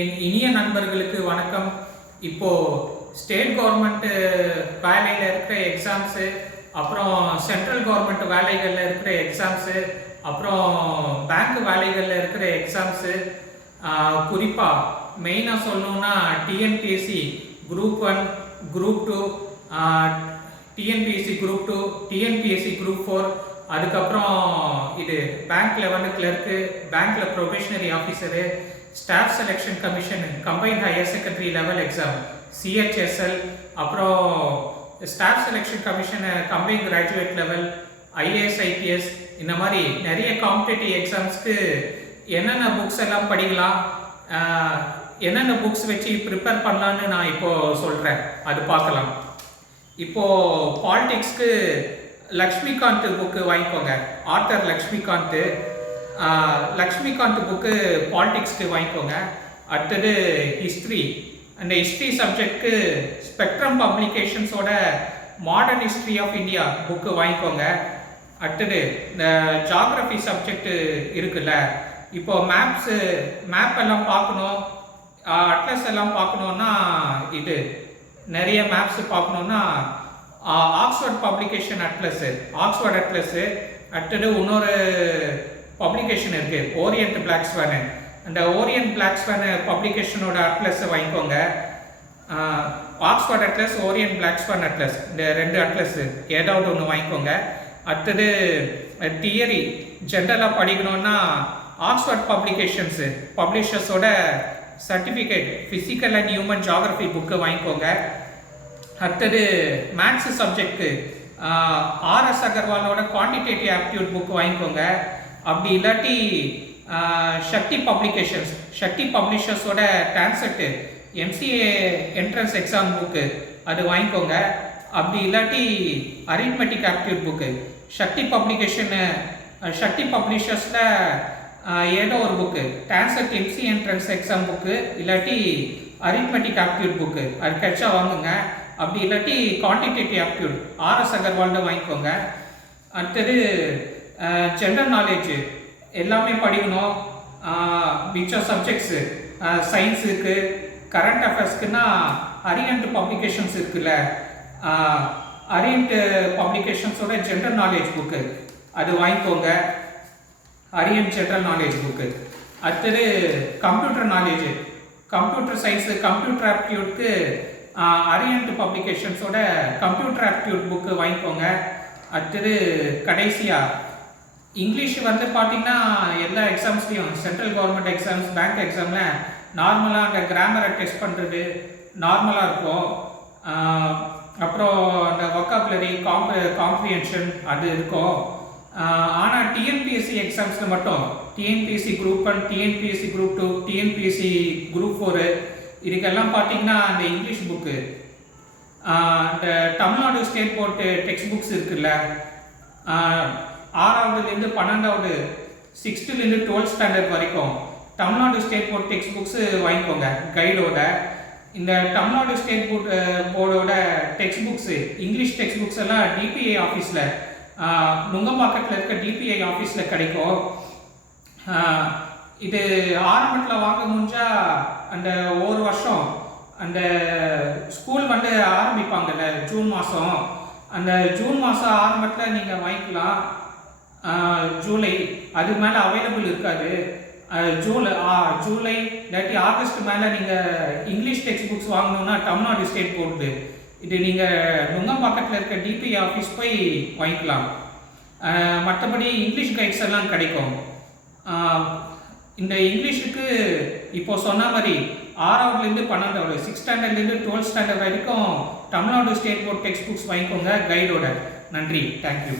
என் இனிய நண்பர்களுக்கு வணக்கம். இப்போ ஸ்டேட் கவர்மெண்ட் வேலையில் இருக்கிற எக்ஸாம்ஸு, அப்புறம் சென்ட்ரல் கவர்மெண்ட் வேலைகளில் இருக்கிற எக்ஸாம்ஸு, அப்புறம் பேங்க் வேலைகளில் இருக்கிற எக்ஸாம்ஸு, குறிப்பாக மெயினாக சொல்லணுன்னா TNPSC group 1, group 2, TNPSC group 2, TNPSC group 4, அதுக்கப்புறம் இது பேங்க் லெவலில் கிளர்க்கு, பேங்க்கில் probationary officer, staff selection commission combined higher secondary level exam CHSL, அப்புறம் staff selection commission combined graduate level IAS IPS, இந்த மாதிரி நிறைய காம்படேட்டிவ் எக்ஸாம்ஸ்க்கு என்னென்ன புக்ஸ் எல்லாம் படிக்கலாம், என்னென்ன புக்ஸ் வச்சு ப்ரிப்பேர் பண்ணலான்னு நான் இப்போது சொல்கிறேன். அது பார்க்கலாம். இப்போது பாலிடிக்ஸ்க்கு லக்ஷ்மிகாந்த் புக்கு வாங்கிக்கோங்க. ஆத்தர் லக்ஷ்மிகாந்த் புக்கு பாலிடிக்ஸ்க்கு வாங்கிக்கோங்க. அடுத்தது ஹிஸ்ட்ரி, அந்த ஹிஸ்ட்ரி சப்ஜெக்ட்க்கு ஸ்பெக்ட்ரம் பப்ளிகேஷன்ஸோட modern history of India book வாங்கிக்கோங்க. அடுத்தது இந்த ஜாகிரஃபி சப்ஜெக்ட் இருக்குல்ல, இப்போ மேப் எல்லாம் பார்க்கணும், அட்லஸ் எல்லாம் பார்க்கணுன்னா, இது நிறைய மேப்ஸ் பார்க்கணுன்னா ஆக்ஸ்ஃபோர்ட் பப்ளிகேஷன் ஆக்ஸ்ஃபோர்ட் அட்லஸ்ஸு. அடுத்தது இன்னொரு பப்ளிகேஷன் இருக்குது, ஓரியன்ட் பிளாக் ஸ்வானு. அந்த ஓரியன்ட் பிளாக் ஸ்வானு பப்ளிகேஷனோட அட்லஸை வாங்கிக்கோங்க. Oxford atlas, Orient Black Swan atlas, இந்த 2 அட்லஸ்ஸு ஏதாவது ஒன்று வாங்கிக்கோங்க. அடுத்தது தியரி ஜென்ரலாக படிக்கணுன்னா ஆக்ஸ்ஃபோர்ட் பப்ளிஷர்ஸோட certificate physical and human geography book வாங்கிக்கோங்க. அடுத்தது மேத்ஸ் சப்ஜெக்ட்டு ஆர்எஸ் அகர்வாலோட குவான்டிடேட்டிவ் ஆப்டிடியூட் புக்கு வாங்கிக்கோங்க. அப்படி இல்லாட்டி சக்தி பப்ளிஷர்ஸோட TANCET MCA entrance exam book அது வாங்கிக்கோங்க. அப்படி இல்லாட்டி அரித்மெட்டிக் ஆப்டிடியூட் புக்கு சக்தி பப்ளிஷர்ஸில் ஏதோ ஒரு book, TANCET MC entrance exam book இல்லாட்டி அரித்மெட்டிக் ஆப்டிடியூட் புக்கு அது கிடைச்சா வாங்குங்க. அப்படி இல்லாட்டி குவான்டிடேட்டிவ் ஆப்டிடியூட் ஆர்எஸ் அகர்வால்டு வாங்கிக்கோங்க. அடுத்தது ஜென்ரல் நாலேஜ் எல்லாமே படிக்கணும். மிச்சம் சப்ஜெக்ட்ஸு சயின்ஸுக்கு, கரண்ட் அஃபேர்ஸ்க்குன்னா அரியன்ட் பப்ளிகேஷன்ஸ் இருக்குல்ல, அரியன்ட் பப்ளிகேஷன்ஸோட ஜென்ரல் நாலேஜ் புக்கு அது வாங்கிக்கோங்க, அரியன்ட் ஜென்ரல் நாலேஜ் புக்கு. அடுத்தது கம்ப்யூட்டர் சயின்ஸு, கம்ப்யூட்டர் ஆப்டிடியூட்க்கு அரியன்ட் பப்ளிகேஷன்ஸோட கம்ப்யூட்டர் ஆப்டிடியூட் புக்கு வாங்கிக்கோங்க. அடுத்தது கடைசியாக இங்கிலீஷ் பார்த்தீங்கன்னா எல்லா எக்ஸாம்ஸ்லையும் சென்ட்ரல் கவர்மெண்ட் எக்ஸாம்ஸ், பேங்க் எக்ஸாமில் நார்மலாக அந்த கிராமரை டெஸ்ட் பண்ணுறது நார்மலாக இருக்கும். அப்புறம் அந்த வொக்காபுலரி காம்ப்ரிஹென்ஷன் அது இருக்கும். ஆனால் டிஎன்பிஎஸ்சி எக்ஸாம்ஸில் மட்டும் TNPSC group 1, TNPSC group 2, TNPSC group 4 இதுக்கெல்லாம் பார்த்தீங்கன்னா அந்த இங்கிலீஷ் புக்கு, இந்த Tamil Nadu state board text books இருக்குல்ல, 6ஆவதுலேருந்து 12ஆவது, 6th-லேருந்து 12th ஸ்டாண்டர்ட் வரைக்கும் Tamil Nadu state board text books வாங்கிக்கோங்க கைடோட. இந்த தமிழ்நாடு ஸ்டேட் போர்டோட text books, English text books எல்லாம் டிபிஐ ஆஃபீஸில், நுங்கம்பாக்கத்தில் இருக்க டிபிஐ ஆஃபீஸில் கிடைக்கும். இது ஆரம்பத்தில் வாங்க முடிஞ்சால் அந்த ஒரு வருஷம் அந்த ஸ்கூல் ஆரம்பிப்பாங்கல்ல ஜூன் மாதம், அந்த ஜூன் மாதம் ஆரம்பத்தில் நீங்கள் வாங்கிக்கலாம். ஜூலை அது மேலே அவைலபிள் இருக்காது. ஜூலை இல்லாட்டி ஆகஸ்ட் மேலே நீங்கள் இங்கிலீஷ் டெக்ஸ்ட் புக்ஸ் வாங்கணுன்னா தமிழ்நாடு ஸ்டேட் போர்டு இது நீங்கள் நுங்கம்பாக்கத்தில் இருக்க டிபிஐ ஆஃபீஸ் போய் வாங்கிக்கலாம். மற்றபடி இங்கிலீஷ் கைட்ஸ் எல்லாம் கிடைக்கும். இந்த இங்கிலீஷுக்கு இப்போ சொன்ன மாதிரி 6ஆவதுலேருந்து 12ஆவது, 6th ஸ்டாண்டர்ட்லேருந்து 12th ஸ்டாண்டர்ட் வரைக்கும் Tamil Nadu state board text books வாங்கிக்கோங்க கைடோட. நன்றி, தேங்க்யூ.